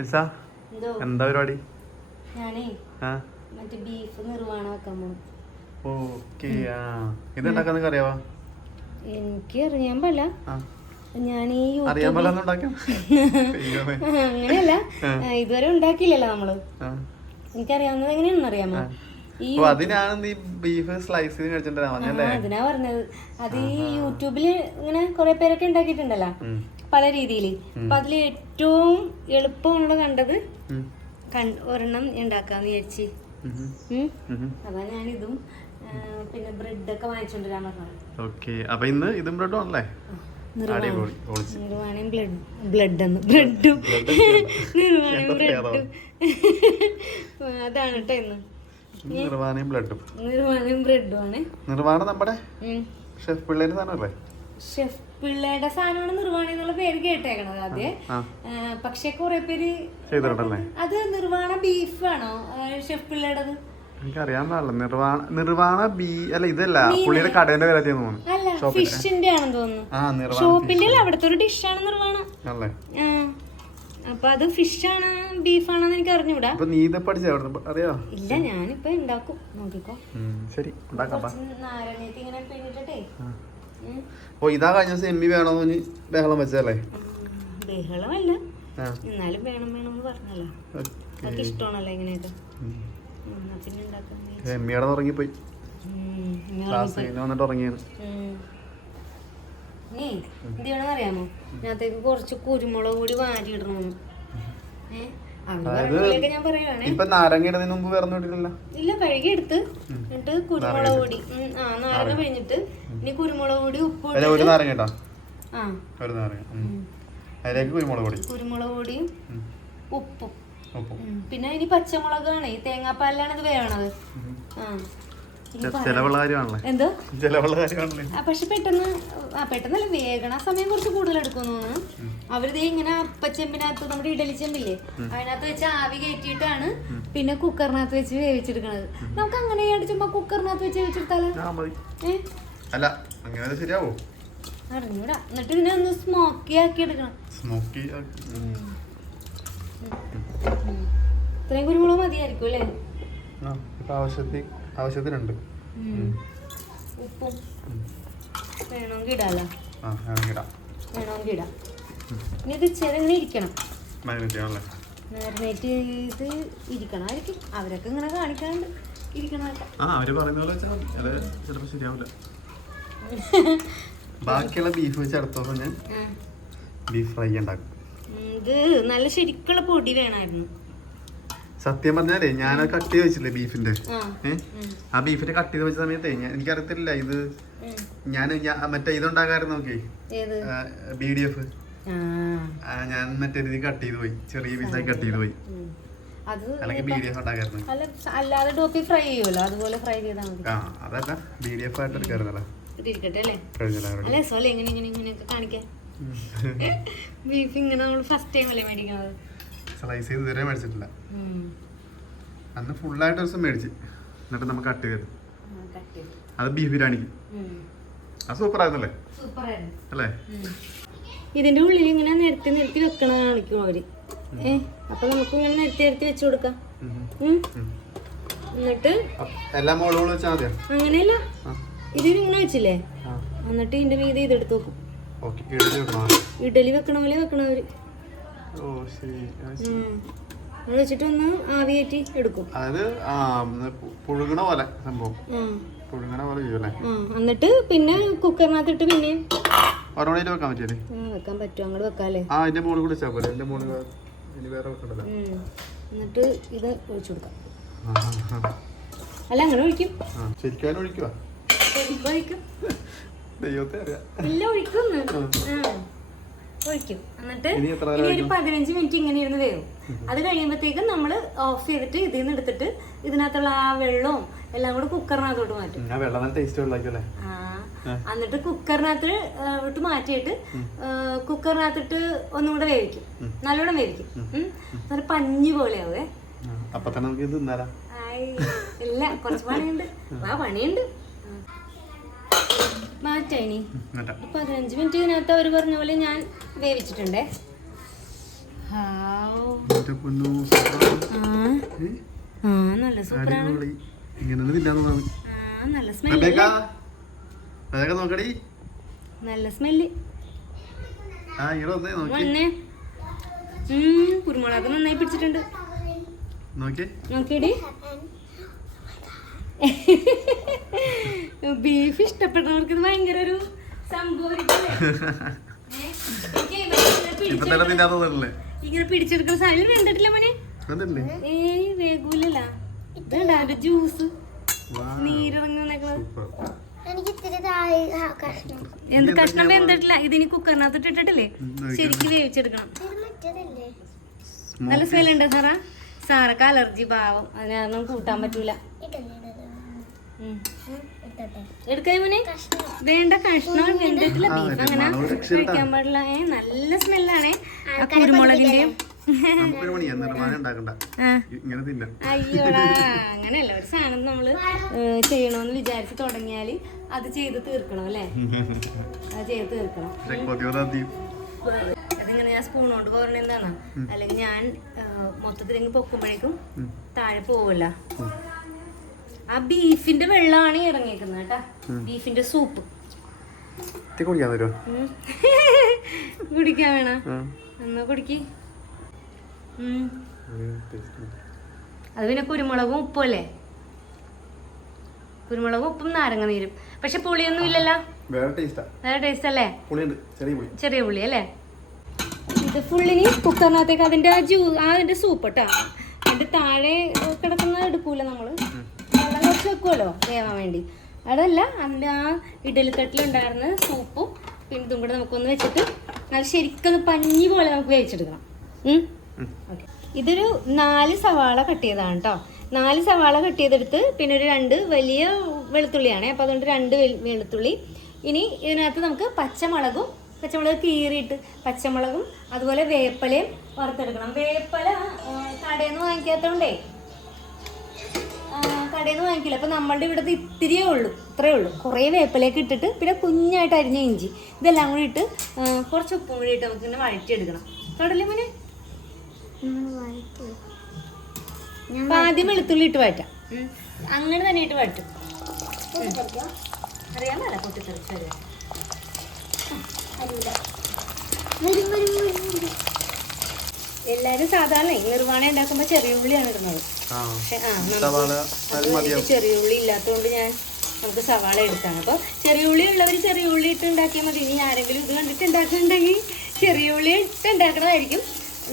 Elsa എന്തോ? പരിപാടി? ഞാനേ മറ്റേ ബീഫ് നിർവാണം വെക്കാൻ പോണു. ഓക്കെ ആ. ഇത് ഉണ്ടാക്കാന്നൊക്കെ അറിയാവാ? എനിക്ക് അറിയാൻ ഞാൻ ഈ യൂട്യൂബിൽ പോലെ. അങ്ങനെയല്ല. ഇതുവരെ ഉണ്ടാക്കിയില്ലല്ലോ നമ്മൾ. എനിക്കറിയാവുന്നത് എങ്ങനെയാണെന്ന് അറിയാമോ? അതിനാ പറഞ്ഞത്. അത് ഈ യൂട്യൂബിൽ ഇങ്ങനെ കൊറേ പേരൊക്കെ ഉണ്ടാക്കിയിട്ടുണ്ടല്ലോ. പല രീതിയിൽ അപ്പൊ അതിൽ ഏറ്റവും എളുപ്പമുള്ള കണ്ടത്. ഒരെണ്ണം ഉണ്ടാക്കാന്ന് വിചാരിച്ച്. അതാ ഞാനിതും പിന്നെ ബ്രെഡ് ഒക്കെ പറഞ്ഞത്. ഓക്കെ. അപ്പൊ ഇന്ന് ഇതും ബ്രെഡും ആണല്ലേ. നിർവാണയും ബ്ലഡ് ബ്ലഡ് എന്ന് ബ്രെഡും നിർവാണയും ബ്രെഡും അതാണ് കേട്ടോ ഇന്ന്. നിർവാണയും ബ്ലഡും. നിർവാണയും ബ്രെഡും ആണ്. നിർവാണ നമ്മുടെ ഷെഫ് പിള്ളേര് സാധനമല്ലേ? ഷെഫ് പിള്ളേരുടെ സാധനമാണ് നിർവാണി എന്നുള്ള പേര് കേട്ടേക്കണത് ആ, പക്ഷെ കുറെ പേര് അത് നിർവാണ ബീഫാണോ? ഷെഫ് പിള്ളേടത്? എനിക്കറിയാൻ പാടില്ല. നിർവാണ നിർവാണ ബി അല്ല ഇതല്ല പുള്ളിയുടെ കടേന്റെ പേര് തോന്നുന്നു. ഫിഷിന്റെ ആണെന്ന് തോന്നുന്നു. ഷോപ്പിന്റെ അല്ല അവിടുത്തെ ഒരു ഡിഷാണ് നിർവാണ. അപ്പൊ അത് ഫിഷാണ് ബീഫാണെന്ന് എനിക്ക് അറിഞ്ഞൂടാ. അപ്പൊ നീ ഇത് പഠിച്ച അവിടെ അറിയോ? ഇല്ല ഞാനിപ്പോ ഉണ്ടാക്കും നോക്കിക്കോ. ശരി ഉണ്ടാക്കാം നാരങ്ങയൊക്കെ ഇങ്ങനെ. ഉം. ഓ ഇതാ കഴിഞ്ഞ ദിവസം എമ്മി വേണമെന്ന് പറഞ്ഞ് ബഹളം വെച്ചല്ലേ ബഹളമല്ല. എന്നാലും വേണം വേണം എന്ന് പറഞ്ഞല്ലോ അതൊക്കെ ഇഷ്ടമാണല്ലോ ഇങ്ങനെയൊക്കെ. ഉറങ്ങിപ്പോയി. വന്നിട്ട് ഉറങ്ങിയാണ്. നീ എന്ത് ചെയ്യണമെന്ന് അറിയാമോ? ഇതിനകത്തേക്ക് കുറച്ച് കുരുമുളക് കൂടി വാരി ഇടണമെന്ന് ഏ അവർ അതായത് ഇപ്പൊ നാരങ്ങ ഇടുന്നതിന് മുമ്പ് വേറെ ഇല്ല കഴുകി എടുത്ത് എന്നിട്ട് കുരുമുളക് പൊടി. ആ നാരങ്ങ പിഴിഞ്ഞിട്ട് ഇനി കുരുമുളക് പൊടി ഉപ്പ് ഒരു നാരങ്ങ ഇട്ടാ? ആ. ഒരു നാരങ്ങ. അതിലേക്ക് കുരുമുളക് പൊടി. കുരുമുളക് പൊടിയും ഉപ്പും. ഉപ്പും. പിന്നെ ഇനി പച്ചമുളകാണ്. ഈ തേങ്ങാപ്പാലിലാണ് ഇത് വേണത് ആ. എന്തോ? പക്ഷെ പെട്ടെന്ന് പെട്ടെന്നല്ല വേഗണ സമയം കുറച്ച് കൂടുതൽ എടുക്കുന്നു അവരിത് ഇങ്ങനെ അപ്പച്ചെമ്പിനകത്ത് നമ്മുടെ ഇഡലി ചെമ്പില്ലേ അതിനകത്ത് വെച്ച് ആവി കയറ്റിയിട്ടാണ് പിന്നെ കുക്കറിനകത്ത് വെച്ച് വേവിച്ചെടുക്കണത്. നമുക്ക് അങ്ങനെ ചുമ്മാ കുക്കറിനകത്ത് വെച്ച് വേവിച്ചെടുത്താലോ? അല്ല അങ്ങനെ ശരിയാവോ? അറിഞ്ഞൂടാ. എന്നിട്ട് പിന്നെ ഒന്ന് സ്മോക്കി ആക്കി എടുക്കണം. സ്മോക്കി ഇത്രയും കുരുമുളക് മതിയായിരിക്കും അല്ലേ? ആ ഇപ്പൊ ആവശ്യത്തിന് ആവശ്യത്തിനുണ്ട്. ഉപ്പും വേണമെങ്കിൽ ഇടാലോ? ആ വേണമെങ്കിൽ ഇടാം. വേണമെങ്കിൽ ഇടാം. ഇനി ഇത് ചെറുങ്ങനെ ഇരിക്കണം. മാഗ്നറ്റ് ചെയ്യണല്ലേ മാരിനേറ്റ് ചെയ്ത് ഇരിക്കണമായിരിക്കും അവരൊക്കെ ഇങ്ങനെ കാണിക്കാണ്ട് ഇരിക്കണമൊക്കെ ആ അവർ പറയുന്ന പോലെ വെച്ചാൽ ശരിയാവില്ല. ബാക്കിയുള്ള ബീഫ് വെച്ച് അടുത്തോളം ഞാൻ ബീഫ് ഫ്രൈ ഉണ്ടാക്കും. ഇത് നല്ല ശരിക്കുള്ള പൊടി വേണമായിരുന്നു. സത്യം പറഞ്ഞാലേ ഞാൻ കട്ട് ചെയ്ത് വെച്ചില്ലേ ബീഫിന്റെ? ആ ബീഫിന്റെ കട്ട് ചെയ്ത് വെച്ച സമയത്ത് ഞാൻ എനിക്കറിയത്തില്ല ഇത്. ഞാൻ മറ്റേ ഇതുണ്ടാക്കായിരുന്നു നോക്കി ബി ഡി എഫ് ഞാൻ മറ്റേ രീതി കട്ട് ചെയ്ത് പോയി. ചെറിയ പീസായി കട്ട് ചെയ്ത് പോയി. അത് അല്ലെങ്കിൽ ബി ഡി എഫ് അല്ല അല്ലാതെ ടോപ്പി ഫ്രൈ ചെയ്യുമല്ലോ അതുപോലെ ഫ്രൈ ചെയ്താൽ മതി. ആ അതല്ല. ബി ഡി എഫ് ആയിട്ട് ഇരിക്കട്ടെ അല്ലേ? കഴിഞ്ഞില്ല എങ്ങനെ ഇങ്ങനെ ഇങ്ങനെയൊക്കെ കാണിക്കാൻ? ബീഫ് ഇങ്ങനെ നമ്മൾ ഫസ്റ്റ് ടൈം അല്ലേ മേടിക്കണത്? സ്ലൈസ് ചെയ്ത് ഇതുവരെ മേടിച്ചിട്ടില്ല. അന്ന് ഫുള്ളായിട്ട് ഒരു ദിവസം മേടിച്ച്. എന്നിട്ട് നമുക്ക് കട്ട് ചെയ്ത്. അത് ബീഫ് ബിരിയാണിക്ക്. അത് സൂപ്പർ ആയിരുന്നല്ലേ? അല്ലേ? ഇതിന്റെ ഉള്ളിൽ ഇങ്ങനെ നിരത്തി നിരത്തി വെക്കണ കാണിക്കും അവർ. ഏ അപ്പൊ നമുക്ക് ഇങ്ങനെ നിരത്തി നിരത്തി വെച്ചു കൊടുക്കാം. എന്നിട്ട്? അങ്ങനെയല്ല. ഇതിങ്ങനെ വെച്ചില്ലേ? എന്നിട്ട് ഇതിന്റെ മീതെ ഇതെടുത്ത് വെക്കും. ഇഡലി വെക്കണ പോലെ വെക്കണവര് ഓ ശരി. അത് വെച്ചിട്ട് ഒന്ന് ആവി എടുക്കും. അതായത് പുഴുങ്ങണ പോലെ സംഭവം. പുഴുങ്ങണ പോലെ ചെയ്യൂല്ലേ ആ എന്നിട്ട് പിന്നെ കുക്കറിനകത്തിട്ട് പിന്നെ ഒരോടെ വെക്കാൻ പറ്റിയല്ലേ വെക്കാൻ പറ്റും. അങ്ങോട്ട് വെക്കാല്ലേ? ആ എന്റെ മോൾ കൂടി വെച്ചാൽ പോലെ എന്റെ മോൾ ഇനി വേറെ വെക്കണ്ടല്ലോ. എന്നിട്ട് ഇത് ഒഴിച്ചു കൊടുക്കാം. അല്ല അങ്ങനെ ഒഴിക്കും. ശരിക്കും ഒഴിക്കുക ദൈവത്തെ അറിയാം. എല്ലാം ഒഴിക്കും ആ. ഒഴിക്കും. എന്നിട്ട് ഇനി ഒരു പതിനഞ്ച് മിനിറ്റ് ഇങ്ങനെ ഇരുന്ന് വേവും. അത് കഴിയുമ്പോഴത്തേക്കും നമ്മൾ ഓഫ് ചെയ്തിട്ട് ഇതിൽ നിന്ന് എടുത്തിട്ട് ഇതിനകത്തുള്ള ആ വെള്ളവും എല്ലാം കൂടെ കുക്കറിനകത്തോട്ട് മാറ്റും. ആ എന്നിട്ട് കുക്കറിനകത്ത് വിട്ട് ഇട്ട് മാറ്റിയിട്ട് കുക്കറിനകത്തിട്ട് ഒന്നും കൂടെ വേവിക്കും. നല്ലോണം വേവിക്കും. നല്ല പഞ്ഞി പോലെയാവേ. അപ്പൊ തന്നെ നമുക്ക് ഇത് ഇല്ല കുറച്ച് പണിയുണ്ട്. ആ. പണിയുണ്ട്. മാറ്റാ. ഇനി എന്നിട്ടാ പതിനഞ്ച് മിനിറ്റ് ഇതിനകത്ത് അവർ പറഞ്ഞ പോലെ ഞാൻ വേവിച്ചിട്ടുണ്ടേ. നല്ല സൂപ്പറാണ്. സ്മെല്ല്. നല്ല വന്നേ കുരുമുളക് നന്നായി പിടിച്ചിട്ടുണ്ട്. നോക്കിയടി. ബീഫ് ഇഷ്ടപ്പെട്ടവർക്ക് ഇത് ഭയങ്കര ഒരു സംഭവം ഇങ്ങനെ പിടിച്ചെടുക്കുന്ന സാധനം വേണ്ടിട്ടില്ല മോനെ. ഏയ് വേഗൂലല്ല. ഇതുണ്ടാ ഒരു ജ്യൂസ്. എന്ത് കഷ്ണം വെന്തിട്ടില്ല? ഇതിനി കുക്കറിനകത്ത് ഇട്ടിട്ടില്ലേ. ശരിക്കും വേവിച്ചെടുക്കണം. നല്ല സ്മെൽ ഉണ്ട് സാറാ. സാറൊക്കെ അലർജി ഭാവം അതിനൊന്നും കൂട്ടാൻ പറ്റൂല. വേണ്ട കഷ്ണം വെന്തിട്ടില്ല ബീഫ് അങ്ങനെ. കഴിക്കാൻ പാടില്ല. നല്ല സ്മെല്ലാണ്. ആ കുരുമുളകിന്റെയും. അയ്യോടാ അങ്ങനെയല്ല ഒരു സാധനം നമ്മൾ ചെയ്യണമെന്ന് വിചാരിച്ച് തുടങ്ങിയാൽ അത് ചെയ്ത് തീർക്കണം അല്ലേ? അത് ചെയ്ത് തീർക്കണം. അതിങ്ങനെ ഞാൻ സ്പൂൺ കൊണ്ട് പോരണ എന്താണോ? അല്ലെങ്കിൽ ഞാൻ മൊത്തത്തിൽ പൊക്കുമ്പോഴേക്കും താഴെ പോവല്ല ആ ബീഫിന്റെ വെള്ളമാണ് ഇറങ്ങിയേക്കുന്നത് കേട്ടാ. ബീഫിന്റെ സൂപ്പ് കുടിക്കാൻ തരുമോ. കുടിക്കാൻ വേണ? എന്നാ കുടിക്ക്. അത് പിന്നെ കുരുമുളകും ഉപ്പും അല്ലേ? കുരുമുളകും ഉപ്പും നാരങ്ങ നീരും. പക്ഷെ പുളിയൊന്നും ഇല്ലല്ലോ? വേറെ ടേസ്റ്റാ. വേറെ ടേസ്റ്റ് അല്ലേ? ചെറിയ പുളി. അല്ലേ? ഇത് ഫുള്ളിനി കുക്കറിനകത്തേക്ക് അതിന്റെ ആ ജ്യൂ ആ അതിന്റെ സൂപ്പ് കേട്ടോ അതിന്റെ താഴെ കിടക്കുന്ന എടുക്കൂല നമ്മൾ. വെക്കുമല്ലോ വേവാൻ വേണ്ടി. അതല്ല അതിന്റെ ആ ഇഡലിത്തട്ടിലുണ്ടായിരുന്ന സൂപ്പും പിന്നെ ഇതും കൂടെ നമുക്കൊന്ന് വെച്ചിട്ട് അത് ശരിക്കൊന്ന് പഞ്ഞി പോലെ നമുക്ക് വേവിച്ചെടുക്കണം? ഇതൊരു നാല് സവാള കട്ട് ചെയ്തതാണ് കേട്ടോ നാല് സവാള കട്ട് ചെയ്തെടുത്ത് പിന്നെ ഒരു രണ്ട് വലിയ വെളുത്തുള്ളിയാണ്. അപ്പോൾ അതുകൊണ്ട് രണ്ട് വെളുത്തുള്ളി. ഇനി ഇതിനകത്ത് നമുക്ക് പച്ചമുളകും പച്ചമുളക് കീറിയിട്ട് പച്ചമുളകും അതുപോലെ വേപ്പലയും വറുത്തെടുക്കണം. വേപ്പല കടയിൽ നിന്ന് വാങ്ങിക്കാത്തതുകൊണ്ടേ കടയിൽ വാങ്ങിക്കില്ല. അപ്പോൾ നമ്മളുടെ ഇവിടുത്തെ ഇത്തിരിയേ ഉള്ളൂ. ഇത്രയേ ഉള്ളൂ. കുറേ വേപ്പിലേക്ക് ഇട്ടിട്ട് പിന്നെ കുഞ്ഞായിട്ട് അരിഞ്ഞ ഇഞ്ചി. ഇതെല്ലാം കൂടി ഇട്ട് കുറച്ച് ഉപ്പും കൂടി ഇട്ട് നമുക്ക് ഇങ്ങനെ വഴറ്റിയെടുക്കണം. കടലേ മോനെ? ആദ്യം വെളുത്തുള്ളി ഇട്ട് വഴറ്റാം. അങ്ങനെ തന്നെ ഇട്ട് വഴറ്റും. അറിയാൻ മേല പൊട്ടിത്തെറിച്ച് വരിക വരും വരും വരും വരും. എല്ലാരും സാധാരണ ഉണ്ടാക്കുമ്പോ ചെറിയ ഉള്ളിയാണ് ഇടുന്നത്. ചെറിയ ഉള്ളി ഇല്ലാത്തതുകൊണ്ട് ഞാൻ നമുക്ക് സവാള എടുത്താണ്. അപ്പൊ ചെറിയ ഉള്ളി ഉള്ളവർ ചെറിയ ഉള്ളി ഇട്ട് ഉണ്ടാക്കിയാൽ മതി. ഇനി ആരെങ്കിലും ഇത് കണ്ടിട്ട് ഉണ്ടാക്കുന്നുണ്ടെങ്കിൽ ചെറിയ ഉള്ളി ഇട്ട് ഉണ്ടാക്കണതായിരിക്കും.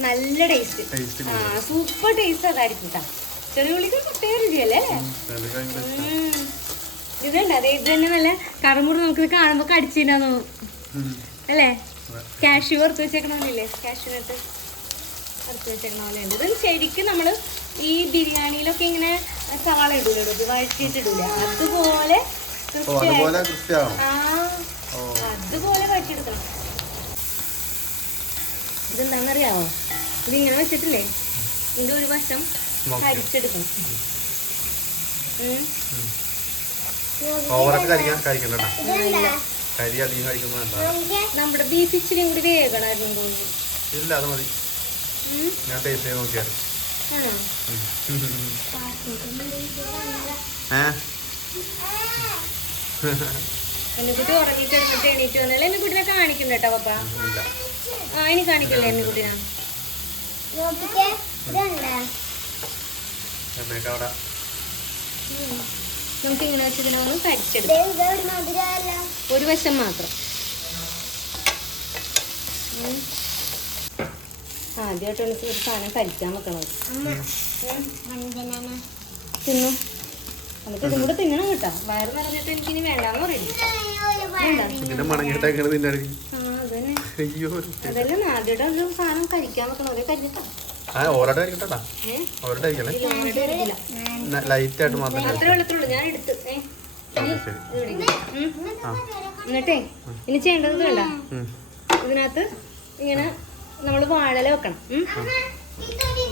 നല്ല ടേസ്റ്റ്. ആ സൂപ്പർ ടേസ്റ്റ് അതായിരിക്കും കേട്ടോ ചെറിയ ഉള്ളിക്ക് പ്രത്യേക രുചിയല്ലേ. ഇതുണ്ട്. അതെ ഇത് തന്നെ നല്ല കറുമുറ് നമുക്ക് കാണുമ്പോ തോന്നും അല്ലേ? കാഷ്യൂ വറുത്ത് വെച്ചേക്കണമെന്നില്ലേ കാഷ്യൂ ഇട്ട് വറുത്ത് വെച്ചേക്കണ പോലെ ഉണ്ട് ഇത് ശരിക്കും നമ്മൾ ഈ ബിരിയാണിയിലൊക്കെ ഇങ്ങനെ സവാള ഇടൂലോ ഇത് വഴറ്റിയിട്ടിടൂല അതുപോലെ അതുപോലെ അതുപോലെ വഴറ്റിയെടുക്കണം. ഇതെന്താണെന്നറിയാവോ ഇതിങ്ങനെ വെച്ചിട്ടില്ലേ? ഇതിന്റെ ഒരു വശം കരിച്ചെടുക്കും. നമ്മുടെ ബീഫ് ഇച്ചിരി കൂടി വേഗണായിരുന്നു തോന്നുന്നു. ഇല്ല അത് മതി. ഞാൻ ടേസ്റ്റ് ചെയ്ത് നോക്കിയാൽ എന്നെക്കുട്ടി ഉറങ്ങിയിട്ട് എന്നിട്ട് എണീറ്റ് വന്നാലും എന്നെക്കുട്ടിനെ കാണിക്കണ്ട കേട്ടോ പപ്പ. ആ ഇനി കാണിക്കല്ലേ അവിടെ നമുക്ക് ഇങ്ങനെ വെച്ച് ഇതിനെ ഒന്ന് ദേ കരിച്ചെടുക്കാം ഒരു വശം മാത്രം. ആദ്യമായിട്ടാണ് ഒരു സാധനം കരിക്കാൻ വെക്കണത്. തിന്നു. എന്നിട്ട് ഇതും കൂടെ തിന്നണം കേട്ടോ. വയറ് നിറഞ്ഞിട്ട് എനിക്ക് ഇനി വേണ്ടാന്ന് പറയുന്നു അതെല്ലാം പഴം. ഇതിന്റെ മണങ്ങിട്ടേക്കണത് ആ അതന്നെ. അയ്യോ. അതല്ലേ ആദ്യമായിട്ട് ഒരു സാധനം കരിക്കാൻ വെക്കണം. കരിഞ്ഞിട്ടാ കഴിക്കണേ. ലൈറ്റ് ആയിട്ട് ഞാൻ എടുത്ത്. എന്നിട്ടേ ഇനി ചെയ്യേണ്ടത് വേണ്ട. ഇതിനകത്ത് ഇങ്ങനെ നമ്മൾ വാഴല വെക്കണം.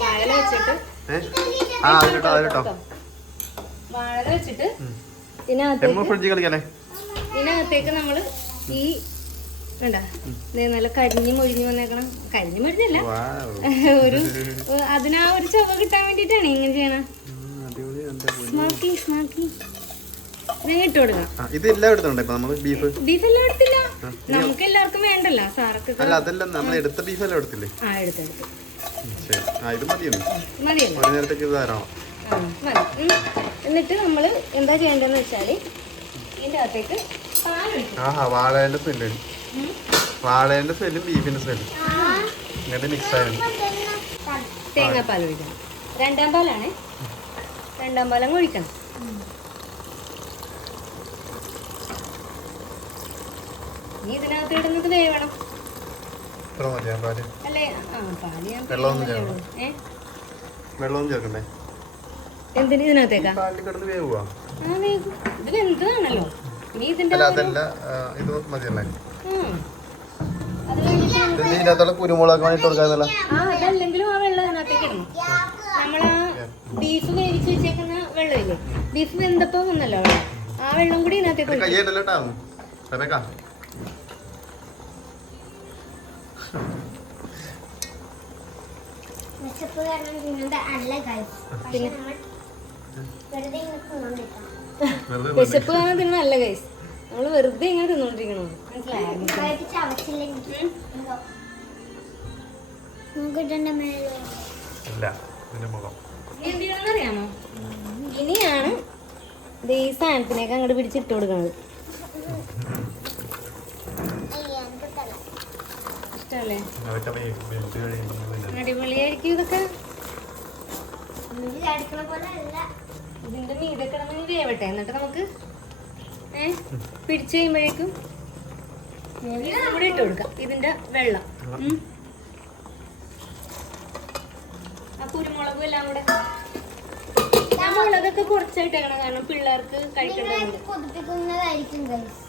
വാഴല വെച്ചിട്ട് വാഴല വെച്ചിട്ട്. ഇതിനകത്തേക്ക് നമ്മൾ ഈ കണ്ട? നല്ല കരിഞ്ഞു മൊഴിഞ്ഞു വന്നേക്കണം. കരിഞ്ഞു മൊഴിഞ്ഞല്ല. വാവ്. ഒരു അതിനാ ഒരു ചവ കിട്ടാൻ വേണ്ടിട്ടാണ് ഇങ്ങനെ ചെയ്യണം. സ്മാക്കി സ്മാക്കി. ഇട്ട് കൊടുക്കാം. ആ, ഇതെല്ലാം എടുത്തോണ്ടേ ഇപ്പൊ നമ്മൾ ബീഫ് ബീഫ് എല്ലാം എടുത്തില്ല. നമുക്ക് എല്ലാവർക്കും വേണ്ടല്ലോ. സാർക്ക് അല്ല അതെല്ലാം നമ്മൾ എടുത്ത ബീഫ് എല്ലാം എടുത്തില്ലേ? ആ എടുത്തെടുത്ത് ശരി. ആ ഇത് മതിയോ മതിയല്ലോ. ഒരു നേരത്തേക്ക് ഇത് ധാരാളം ആ മതി. എന്നിട്ട് നമ്മൾ എന്താ ചെയ്യേണ്ടതെന്ന് വെച്ചാൽ ഇതിന്റെ അകത്തേക്ക് ആഹാ വാഴേന്റെ സ്മെല്ല് വാഴേന്റെ സ്മെല്ലും ബീഫിന്റെ സ്മെല്ലും എന്നിട്ട് മിക്സ് ആയിരുന്നു തേങ്ങാപ്പാൽ ഒഴിക്കണം. രണ്ടാം പാലാണ്. രണ്ടാം പാലങ്ങ് ഒഴിക്കണം. ഇനി ഇതിനകത്ത് ഇടുന്നത് വേവണം ഇത്ര മതിയാ അല്ലേ? ആ പാൽ ഞാൻ. ഏ? ചേർക്കണ്ടേ? എന്തിന് ഇതിനകത്തേക്കാ? പാലിൽ കിടന്ന് വേവുവാ. ആ വേഗം ഇത് വെന്തതാണല്ലോ ഇനി ഇതിന്റെ ഇത് മതിയല്ലേ? ഇതിനകത്തുള്ള കുരുമുളക് വേണ്ടി ഇട്ട് കൊടുക്കാന്നല്ല ആ അതല്ലെങ്കിലും ആ വെള്ളം അതിനകത്തേക്ക് ഇടണം. നമ്മളാ ബീഫ് വേവിച്ച് വെച്ചേക്കുന്ന വെള്ളമില്ലേ? ബീഫ് വെന്തപ്പം വന്നല്ലോ ആ വെള്ളം കൂടി ഇതിനകത്തേക്ക് വിശപ്പ് കാരണം തിന്നല്ല ഗൈസ് നമ്മൾ വെറുതെ ഇങ്ങനെ തിന്നോണ്ടിരിക്കണോ. അറിയാമോ ഇനിയാണ് ദേ ഈ സാധനത്തിനൊക്കെ അങ്ങോട്ട് പിടിച്ചിട്ട് കൊടുക്കണത്. ഇഷ്ടമല്ലേ അതൊക്കെ വെന്ത് കഴിയുമ്പോൾ അടിപൊളിയായിരിക്കും ഇതൊക്കെ. ഇത് അടുക്കള പോലെ അല്ല. ഇതിന്റെ മീതെ കിടന്ന് വേവട്ടെ എന്നിട്ട് നമുക്ക് ഏ പിടിച്ചു കഴിയുമ്പോഴേക്കും നമ്മുടെ ഇട്ട് കൊടുക്കാം. ഇതിന്റെ വെള്ളം. ആ കുരുമുളകും എല്ലാം കൂടെ. ആ മുളകൊക്കെ കുറച്ചായിട്ടേക്കണം കാരണം പിള്ളേർക്ക് കഴിക്കേണ്ടത് കൊതിപ്പിക്കുന്നതായിരിക്കും ഗൈസ്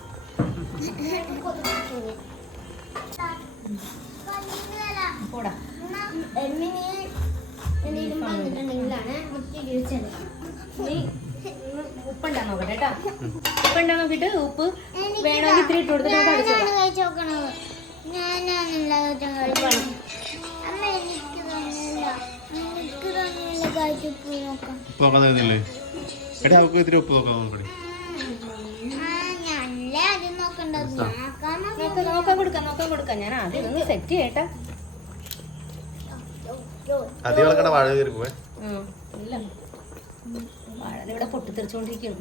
കൊതിപ്പിക്കുന്നത് പോടാ എമ്മിന് എന്തെങ്കിലും പറഞ്ഞിട്ടുണ്ടെങ്കിലാണ് മുറ്റി ജീവിച്ചത് നീ ഒന്ന് ഉപ്പുണ്ടാ നോക്കട്ടെ കേട്ടാ. ഉപ്പുണ്ടാ നോക്കിട്ട് ഉപ്പ് വേണമെങ്കിൽ ഇത്തിരി ഇട്ട് കൊടുത്തിട്ട് ഉപ്പ് നോക്കാൻ. തരുന്നില്ലേ? എടാ അവർക്ക് ഇത്തിരി ഉപ്പ് നോക്കാൻ നോക്കണേ. ആ ഞാനല്ലേ ആദ്യം നോക്കണ്ടത്. നോക്കാൻ നോക്കാം നോക്കാൻ കൊടുക്കാം നോക്കാൻ കൊടുക്കാം. ഞാൻ ആദ്യം ഇതൊന്ന് സെറ്റ് ചെയ്യട്ടെ. അതി വളക്കട വാഴ കയറി പോവേ. വാഴ ഇവിടെ പൊട്ടിത്തെറിച്ചോണ്ടിരിക്കുന്നു.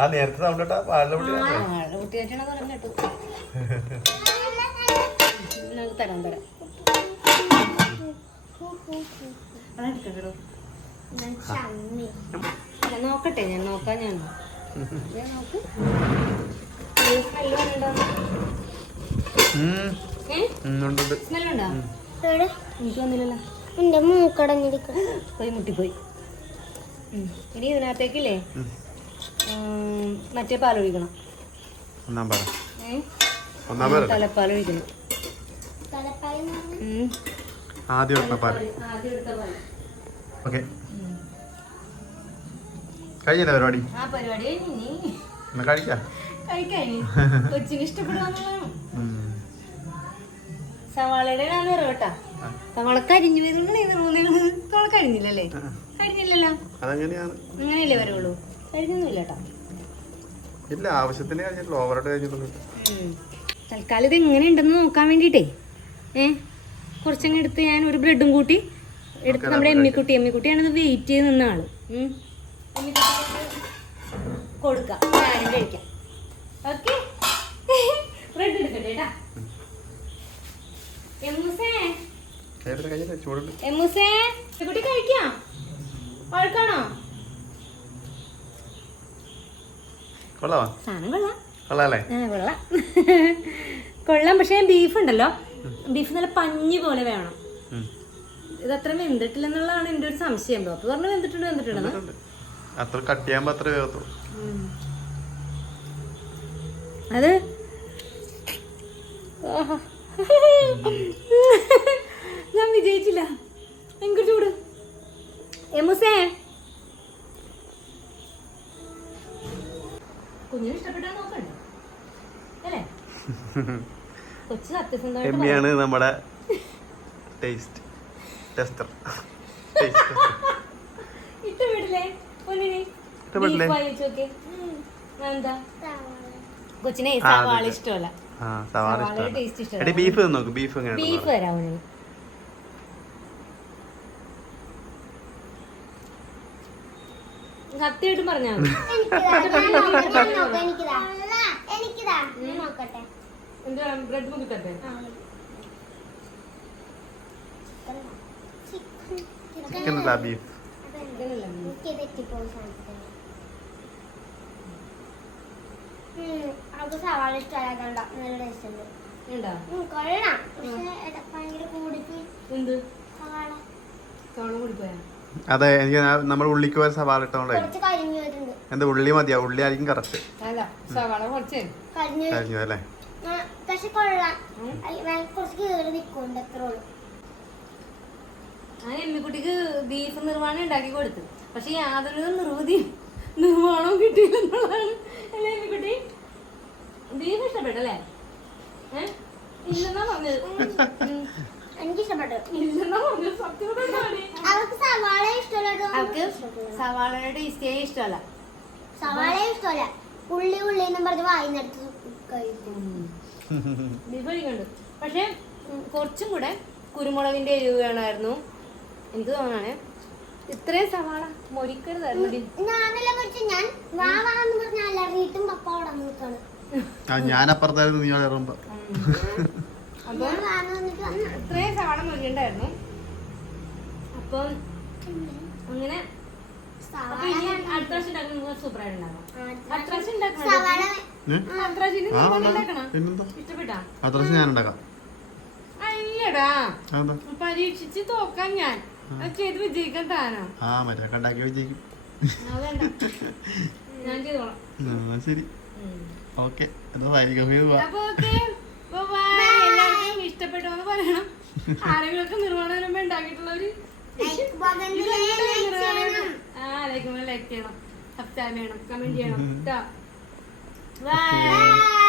ആ നേരത്തെ സൗണ്ട് വാഴ പൊട്ടി വാഴ പൊട്ടിയായിട്ടാണ് പറഞ്ഞു കേട്ടു. തരാം തരാം. നോക്കട്ടെ ഞാൻ നോക്കാം ഞാൻ നോക്ക്. സ്മെല്ലുണ്ടോ? എവിടെ എനിക്ക് വന്നില്ലല്ലോ. എന്റെ മൂക്കടഞ്ഞിരിക്കും പോയി മുട്ടിപ്പോയി. ഇനി ഇതിനകത്തേക്കില്ലേ? മറ്റേ പാൽ ഒഴിക്കണം. ഒന്നാം ഒന്നാം തലപ്പാൽ ഒഴിക്കണം. ആദ്യം എടുത്ത പാൽ. ഓക്കെ. കഴിഞ്ഞില്ല പരിപാടി? ആ പരിപാടി കഴിഞ്ഞ് ഇനി എന്നാ കഴിക്കാം? കഴിക്കാനി കൊച്ചിന് ഇഷ്ടപ്പെടുക. സവാളയുടെ ആണ് കേട്ടാ. സവാള കരിഞ്ഞു പോയതുകൊണ്ടാണ് ഇത് മൂന്ന് സവാള കരിഞ്ഞില്ലല്ലേ? കരിഞ്ഞില്ലല്ലോ? അതെങ്ങനെയാണ്. അങ്ങനെയല്ലേ വരുള്ളൂ? കരിഞ്ഞൊന്നുമില്ല കേട്ടോ. ഇല്ല ആവശ്യത്തിന് കഴിഞ്ഞിട്ടില്ല. ഓവറായിട്ട് കഴിഞ്ഞിട്ടൊന്നും ഉം. തൽക്കാലം ഇത് എങ്ങനെ ഉണ്ടെന്ന് നോക്കാൻ വേണ്ടിയിട്ടേ. ഏ? കുറച്ചങ്ങ് എടുത്ത് ഞാൻ ഒരു ബ്രെഡും കൂട്ടി എടുത്ത് നമ്മുടെ എമ്മിക്കുട്ടി. എമ്മിക്കുട്ടിയാണ് ഇത് വെയിറ്റ് ചെയ്ത് നിന്ന ആൾ കൊടുക്കാം. ഞാനും കഴിക്കാം ഓക്കെ ബ്രെഡ് എടുക്കട്ടെ കേട്ടാ എമ്മുസേ നേരത്തെ കഴിഞ്ഞില്ല ചൂടുണ്ട് എമ്മുസേ കുട്ടി കഴിക്കാം? വഴക്കാണോ? കൊള്ളാവാ? സാധനം കൊള്ളാം. പക്ഷെ ആ, കൊള്ളാം. കൊള്ളാം പക്ഷേ ബീഫ് ഉണ്ടല്ലോ. ബീഫ് നല്ല പഞ്ഞി പോലെ വേണം. ഇത് അത്ര വെന്തിട്ടില്ലെന്നുള്ളതാണ് എന്റെ ഒരു സംശയം. പറഞ്ഞു വെന്തിട്ടുണ്ട് വെന്തിട്ടുണ്ടോ. അത്ര കട്ടിയാകുമ്പോ അത്ര വേഗത്തുള്ളൂ അത്. ആഹാ. ഞാൻ വിജയിച്ചില്ല. ഭയങ്കര ചൂട്. എമുസേ കുഞ്ഞിന് നോക്കണ്ടേ അല്ലേ? കൊച്ചു നമ്മുടെ ടേസ്റ്റ് ടെസ്റ്റർ. എന്താ കൊച്ചിനെ സവാള ഇഷ്ടമല്ല. സവാള ഇഷ്ടമാണ്. ബീഫ് നോക്ക് ബീഫ് എങ്ങനെ ബീഫ് തരാം അവന്. സത്യമായിട്ടും പറഞ്ഞാ മതി. എനിക്കിതാ ഞാൻ നോക്കാം എനിക്കിതാ എനിക്കിതാ ഞാൻ നോക്കട്ടെ എന്താ ബ്രെഡ് മുക്കി തട്ടെ ചിക്കൻ ബീഫ് എനിക്ക് സവാള ഇഷ്ടമായതുകൊണ്ടാ നല്ല ടേസ്റ്റ് ഉണ്ട്. ഉണ്ടോ? ഉം, കൊള്ളാം. പക്ഷെ ഇത് ഭയങ്കര കൂടിപ്പോയി. എന്ത്? സവാള. സോളം അതെ എനിക്ക് നമ്മൾ ഉള്ളിക്ക് പോയ സവാള ഇട്ടോണ്ടേ കുറച്ച് കരിഞ്ഞു വരുന്നുണ്ട് എന്താ ഉള്ളി മതിയാ? ഉള്ളി ആയിരിക്കും കറക്റ്റ് സവാള കരിഞ്ഞു കഴിഞ്ഞു അല്ലേ? ആ, പക്ഷെ കൊള്ളാം. അല്ല, ഞാൻ കുറച്ച് കീറി നിൽക്കുന്നുണ്ട് ഉള്ളൂ. ഞാൻ എമ്മിക്കുട്ടിക്ക് ബീഫ് നിർവാണം ഉണ്ടാക്കി കൊടുത്തു. പക്ഷെ യാതൊരു നിർവൃതിയും നിർവാണവും കിട്ടിയില്ലെന്നുള്ളതാണ് അല്ലേ കുട്ടി ബീഫ് ഇഷ്ടപ്പെട്ടല്ലേ ഏ? ഇല്ലെന്നാ പറഞ്ഞത്. എനിക്ക് ഇഷ്ടപ്പെട്ടു ഇല്ലെന്നാ പറഞ്ഞത്. സത്യം പറഞ്ഞാടി. അവൾക്ക് സവാള ഇഷ്ടമല്ലോ അവൾക്ക് സവാളയുടെ ടേസ്റ്റേ ഇഷ്ടമല്ല. സവാള ഇഷ്ടമല്ല. ഉള്ളി ഉള്ളി എന്നും പറഞ്ഞ് വായിന്നെടുത്ത് കഴിക്കും. പക്ഷെ കുറച്ചും കൂടെ കുരുമുളകിന്റെ എരിവ് വേണമായിരുന്നു. എനിക്ക് തോന്നാണ്? ഇത്രയും സവാള കുറച്ച് ഞാൻ അപ്പുറത്തായിരുന്നു നീ ഇത്രയും സവാള മൊരിയുണ്ടായിരുന്നു അപ്പം അങ്ങനെ അടുത്ത പ്രാവശ്യം ഉണ്ടാക്കാം അടുത്ത പ്രാവശ്യം ഉണ്ടാക്കണം? അടുത്ത പ്രാവശ്യം ഞാൻ ഉണ്ടാക്കാം അയ്യടാ. പരീക്ഷിച്ച് തോക്കാം ഞാൻ. ആ മറ്റേ കണ്ടാക്കി വിജയിക്കും. ശരി. ഓക്കെ എന്നാ എല്ലാവർക്കും ഇഷ്ടപ്പെട്ടു എന്ന് പറയണം ആരെങ്കിലൊക്കെ നിർവാണം വരുമ്പോ ഉണ്ടാക്കിയിട്ടുള്ളവര് ലൈക്ക് ബട്ടൺ ചെയ്യണം. ആ ലൈക്ക് ലൈക്ക് ചെയ്യണം. സബ്സ്ക്രൈബ് ചെയ്യണം. കമന്റ് ചെയ്യണം കേട്ടോ ബൈ